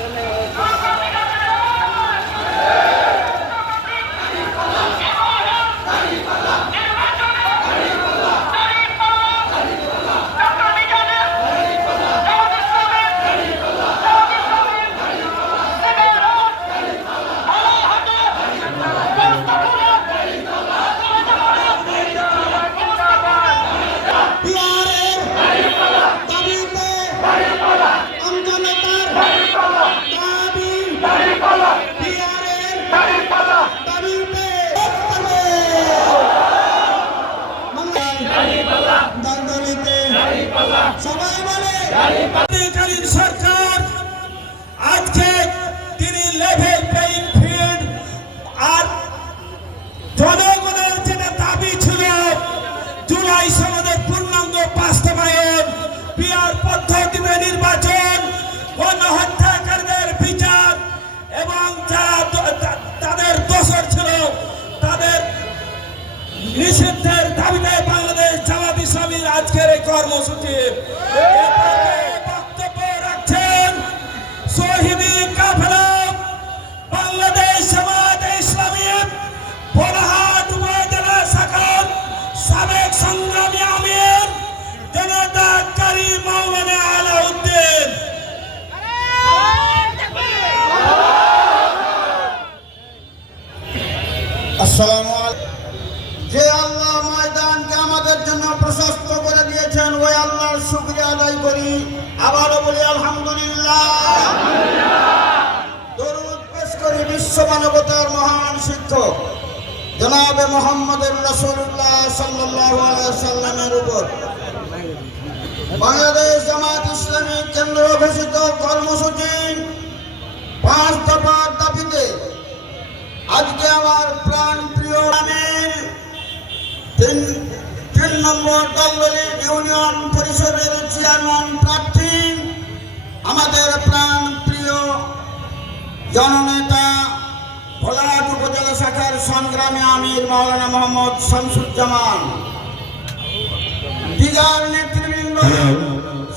bottom there. নিষিদ্ধের দাবিতে করি, আবারও বলি আলহামদুলিল্লাহ। দরুদ পেশ করি বিশ্ব মানবতার মহান শিক্ষক জনাবে মোহাম্মদ রাসূলুল্লাহ সাল্লাল্লাহু সাল্লামের উপর। বাংলাদেশ জামাত ইসলামী কেন্দ্র ঘোষিত কর্মসূচি পাঁচ দফার দাবিতে আজকে আমার প্রাণ প্রিয় নামের তিন নম্বর দলদলি ইউনিয়ন পরিষদের চেয়ারম্যান প্রার্থী। আমাদের প্রাণ প্রিয় জননেতা ভোলাহাট উপজেলা শাখার সংগ্রামী আমির মাওলানা মোহাম্মদ শামসুজ্জামান। দিগার নেতৃবৃন্দ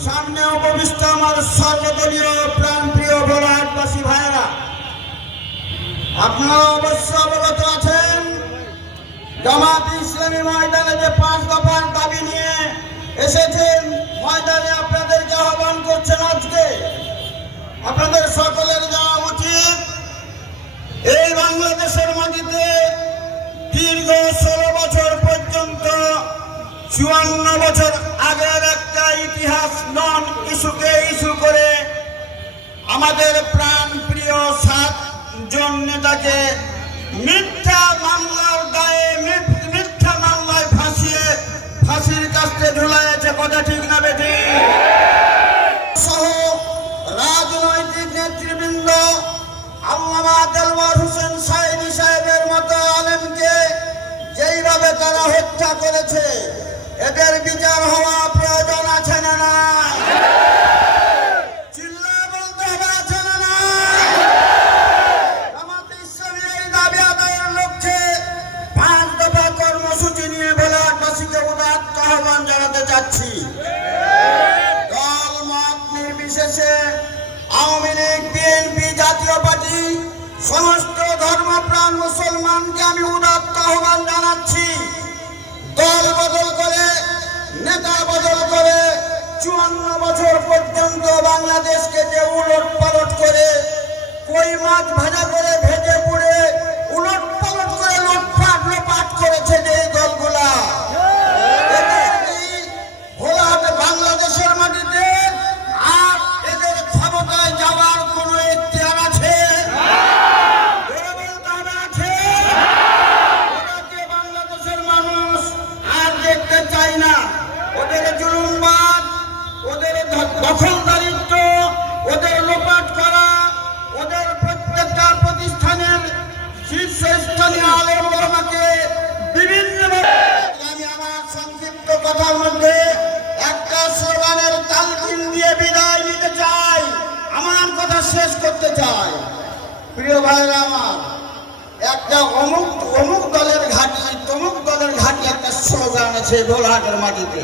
সামনে উপবিষ্ট আমার সর্বদলীয় প্রাণ প্রিয় ভোলাহাটবাসী ভাইয়েরা আপনারা অবশ্য অবগত আছেন। জামাত ইসলামী ময়দানে যে পাঁচ দফার দাবি নিয়ে এসেছেন, ময়দানে আপনাদেরকে আহ্বান করছেন আজকে। আপনাদের সকলের যাওয়া উচিত। এই বাংলাদেশের মাটিতে দীর্ঘ ষোলো বছর পর্যন্ত, চুয়ান্ন বছর আগের একটা ইতিহাস নন ইস্যুকে ইস্যু করে আমাদের প্রাণ প্রিয় সাত জন নেতাকে মিথ্যা মামলার গায়ে কাছে ঝুলাইছে কথা ঠিক না বেঠি। সহ রাজনৈতিক নেতৃবৃন্দ, আল্লামা দেলওয়ার হোসেন সাহেবী সাহেবের মতো আলেমকে যেইভাবে তারা হত্যা করেছে, এদের বিচার হওয়া প্রয়োজন আছে না নাই? চাচ্ছি দল মত নির্বিশেষে আওয়ামী লীগ, বিএনপি জাতীয় পার্টি, সমস্ত ধর্মপ্রাণ মুসলমানকে আমি উদাত্ত আহ্বান জানাচ্ছি। দল বদল করে, নেতা বদল করে, চুয়ান্ন বছর পর্যন্ত বাংলাদেশকে যে উলট পালট করে, কই মাছ ভাজা করে ভেজে পুড়ে উলট পালট করে লুটপাট লোপাট করেছে যে দলগুলা। দখলদারিত্ব ওদের লোপাট করা, ওদের প্রত্যেকটা প্রতিষ্ঠানের শীর্ষস্থানীয় আলেম ওলামাকে বিভিন্ন আমি আমার সংক্ষিপ্ত কথার মধ্যে একটা স্লোগানের তালকিন দিয়ে বিদায় নিতে চাই, আমার কথা শেষ করতে চাই। প্রিয় ভাইরা আমার, একটা অমুক অমুক দলের ঘাটি, তমুক দলের ঘাটি একটা স্লোগান আছে ভোলাহাটের মাটিতে।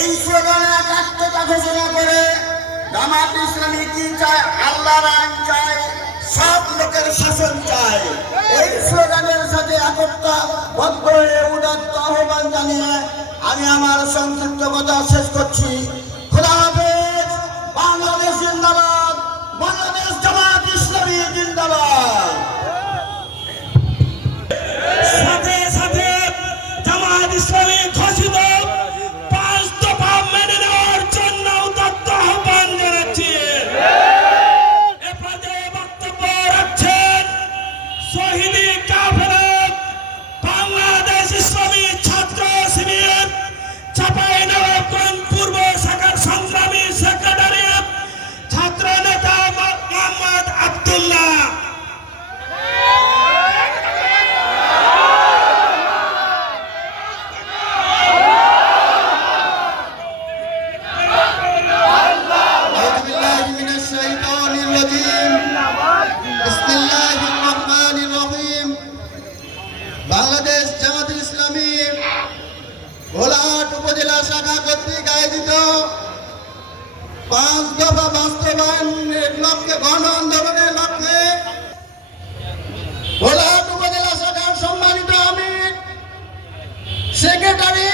এই স্লোগানে একাত্মতা ঘোষণা করে জামাত ইসলামী কি চায়? আল্লাহর আইন চায়, সব লোকের শাসন চায়। এই স্লোগানের সাথে একতা বদ্ধ হয়ে উদাত্ত আহ্বান জানিয়ে আমি আমার সংক্ষিপ্ত কথা শেষ করছি। بسم الله الرحمن الرحيم বাংলাদেশ জামাত ইসলামী ভোলাহাট উপজেলা শাখা কর্তৃক আয়োজিত পাঁচ দফা বাস্তবায়নের লক্ষ্যে গণ আন্দোলনের লক্ষ্যে ভোলাহাট উপজেলা শাখার সম্মানিত আমির সেক্রেটারি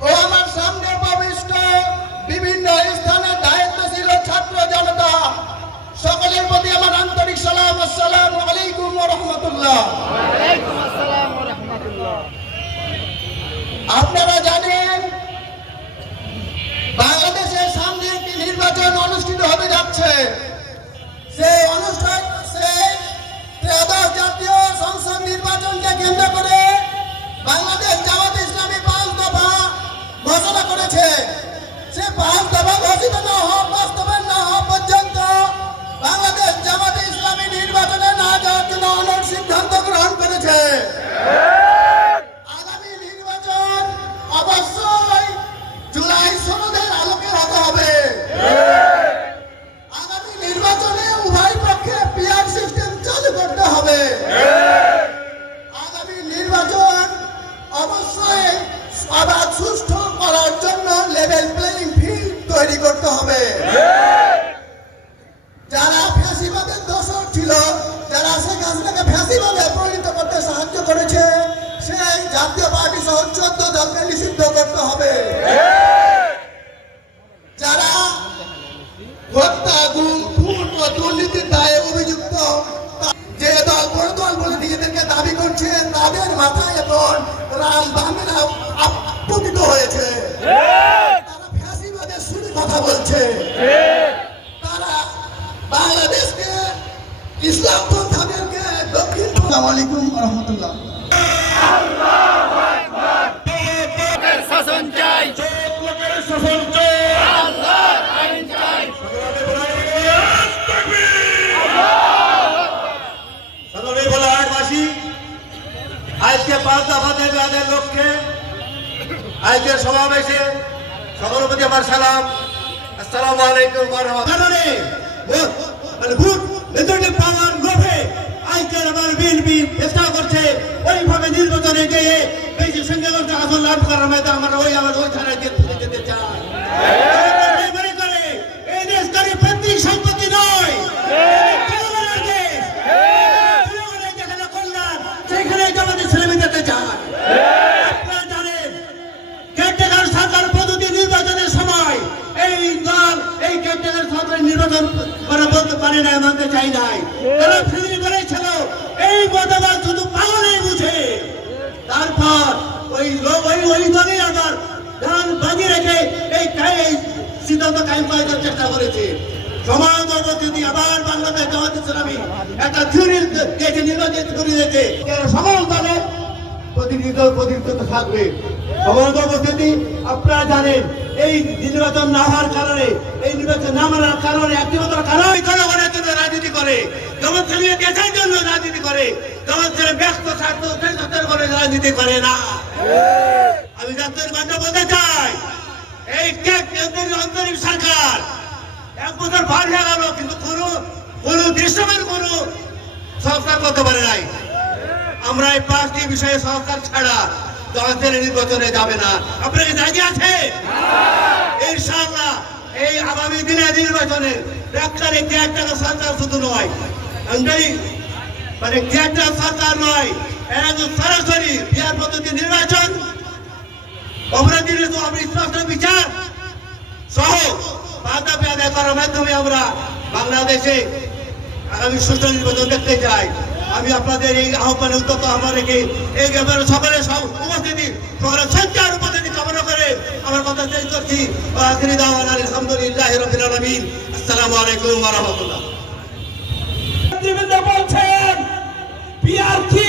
ও আমার সামনে প্রবিষ্ট বিভিন্ন স্থানে দায়িত্বশীল ছাত্র জনতা সকলের প্রতি আমার আন্তরিক সালাম আসসালাম আলাইকুম রহমতুল্লাহ। আপনারা জানেন, বাংলাদেশের সামনে একটি নির্বাচন অনুষ্ঠিত হতে যাচ্ছে। সেই অনুষ্ঠান সেই ত্রয়োদশ জাতীয় সংসদ নির্বাচনকে কেন্দ্র করে বাংলাদেশ জামাত ইসলামী পাঁচ দফা ঘোষণা করেছে। সে পাঁচ দফা ঘোষিত না হওয়া বাস্তবায়ন না পর্যন্ত বাংলাদেশ জামাতে ইসলামী নির্বাচনে না যাওয়ার জন্য অনর সিদ্ধান্ত গ্রহণ করেছে। আজকে পাঁচ দফা দেবের লক্ষ্যে আজকের সমাবেশে প্রতি আমার সালাম। আসসালামু আলাইকুম মানে চেষ্টা করছে ওইভাবে নির্বাচনে গিয়ে বেশি সংখ্যাগরিষ্ঠ আসন লাভ করার মধ্যে আমরা ওই আমার ওই ছাড়া যেতে যেতে চাই তারা মনে করে এই দেশ কারি পৈতৃক সম্পত্তি নয় জনগণের দেশ জনগণের যেখানে কল্যাণ সেখানে আমাদের ছেলে যেতে চায় আপনারা জানেন কেন্দ্রের সরকার পদ্ধতি নির্বাচনের সময় এই দল এই কেন্দ্রের সরকার নির্বাচন করা না মানতে চাই নাই। তারা ফিরে করেছিল। এই মতবাদ শুধু পাগলেই বুঝে। তারপর ওই লোক, ওই ওই দলই আবার ধান বাজি রেখে এই সিদ্ধান্ত কায়েম করার চেষ্টা করেছে। সমাজ অবস্থিতি আবার বাংলাদেশ জামাত ইসলামী একটা থিওরি দেখে নির্বাচিত করে দিয়েছে সমাজ দলের প্রতিনিধিত্ব প্রতিনিধিত্ব থাকবে। সমাজ উপস্থিতি আপনারা জানেন এই নির্বাচন না হওয়ার কারণে, এই নির্বাচন না মানার কারণে একটি মাত্র কারণ জনগণের জন্য রাজনীতি করে। যেমন ছেলে দেশের জন্য রাজনীতি করে। যেমন ছেলে ব্যস্ত, স্বার্থ স্বার্থের করে রাজনীতি করে না। আমি জাতীয় বান্ধব বলতে চাই, এই কে- কেন্দ্রীয় অন্তরীণ সরকার এক বছর পার হয়ে গেল, কিন্তু কোনো কোনো দৃশ্যমান কোনো সংস্কার করতে পারে নাই। আমরা এই পাঁচটি বিষয়ে সরকার ছাড়া দশের নির্বাচনে যাবে না। আপনার কি রাজি আছে ইনশাআল্লাহ এই আগামী দিনে নির্বাচনে ডাক্তার একটি একটা সরকার শুধু নয়। আমরাই মানে একটি একটা সরকার নয় একদম সরাসরি বিহার পদ্ধতি নির্বাচন অপরাধীদের তো আমি স্পষ্ট বিচার সহ বাধা আদায় করার মাধ্যমে আমরা বাংলাদেশে আগামী সুষ্ঠু নির্বাচন দেখতে চাই। আমি আপনাদের এই আহ্বানে উদ্যত আহ্বান রেখে এই ব্যাপারে সকলের উপস্থিতি সকলের সজ্জার উপস্থিতি কামনা করে আমার কথা শেষ করছি। আখিরি দাওয়ান আলহামদুলিল্লাহ রবিল আসসালামু আলাইকুম রাহমাতুল্লাহ। পিয়ার কি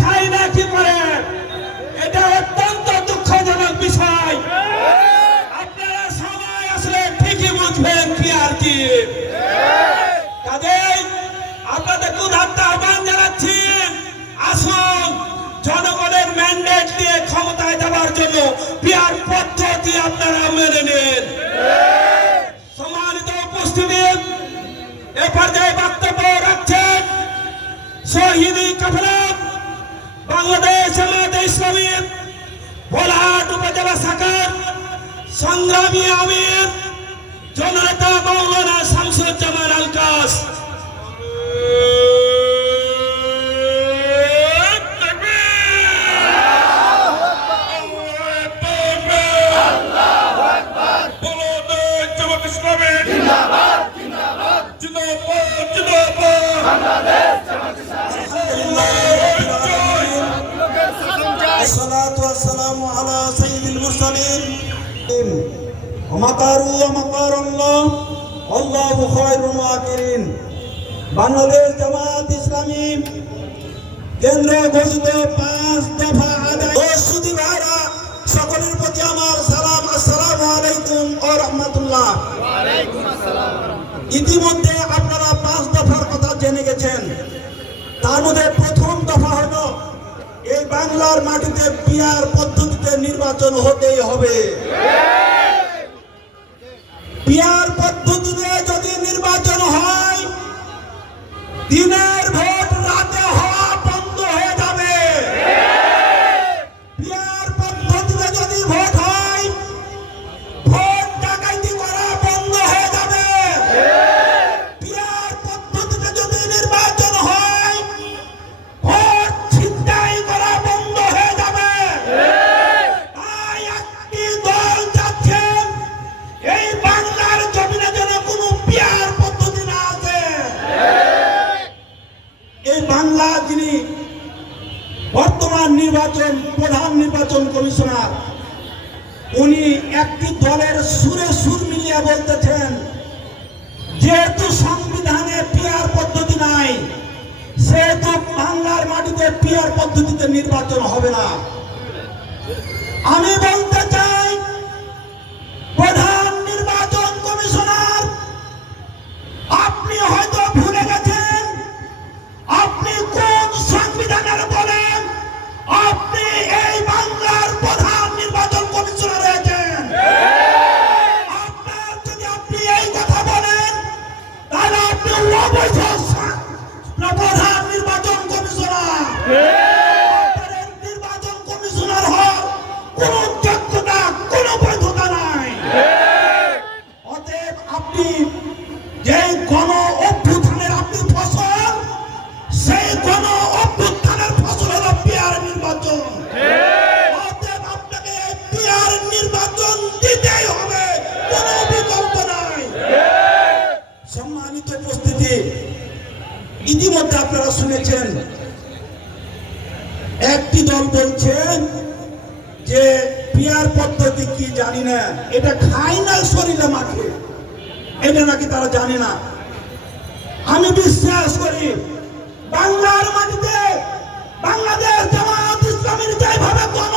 খাই না কি করে? এটা অত্যন্ত দুঃখজনক বিষয়। আপনারা সবাই আসলে ঠিকই বুঝবেন পিয়ার কি জনগণের ম্যান্ডেট দিয়ে ক্ষমতায় যাওয়ার জন্য পিয়ার পদ্ধতি আপনারা মেনে নিন। সম্মানিত উপস্থিতি, এ পর্যায়ে বক্তব্য রাখছেন শহীদি কাফেলা, বাংলাদেশ জামাত ইসলামী ভোলাহাট উপজেলা শাখার সংগ্রামী আমির, জননেতা মৌলানা শামসুজ্জামান আলকাস الصلاة والسلام على سيد المرسلين ومكروا ومكر الله والله خير الماكرين বাংলাদেশ জামাত ইসলামী কেন্দ্র ঘোষিত পাঁচ দফা আদায় ও সুদী ভাইরা আমার সালাম, আসসালামু আলাইকুম ও রহমতুল্লাহ। ইতিমধ্যে আপনারা পাঁচ দফার কথা জেনে গেছেন। তার মধ্যে প্রথম দফা হলো, এই বাংলার মাটিতে পিয়ার পদ্ধতিতে নির্বাচন হতেই হবে। পিয়ার পদ্ধতিতে যদি নির্বাচন হয়, দিনের নির্বাচন হবে না। আমি বলতে জানি না। এটা খায় না শরীরে মাখে। এটা নাকি তারা জানে না। আমি বিশ্বাস করি, বাংলার মাটিতে বাংলাদেশ জামাত ইসলামের যেভাবে গণ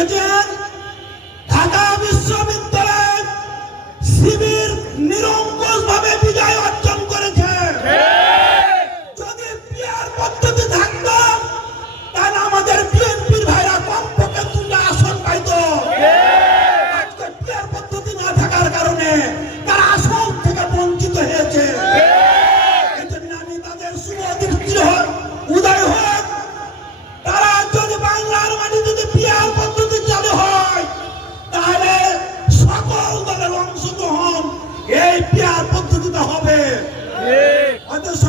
দেখেছেন ঢাকা বিশ্ববিদ্যালয়ের শিবির নিরঙ্কুশ ভাবে others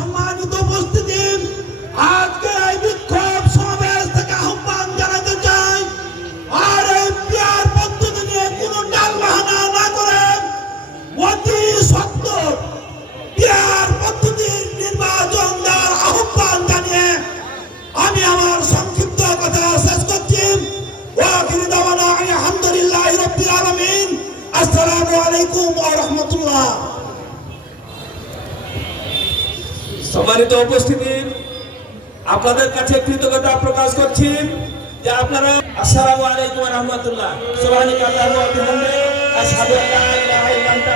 আপনাদের কাছে কৃতজ্ঞতা প্রকাশ করছি যে আপনারা আসসালামু আলাইকুম রহমতুল্লাহ। সুবহানাকা ওয়া বিহামদিহি। আশহাদু আল্লা ইলাহা ইল্লা আনতা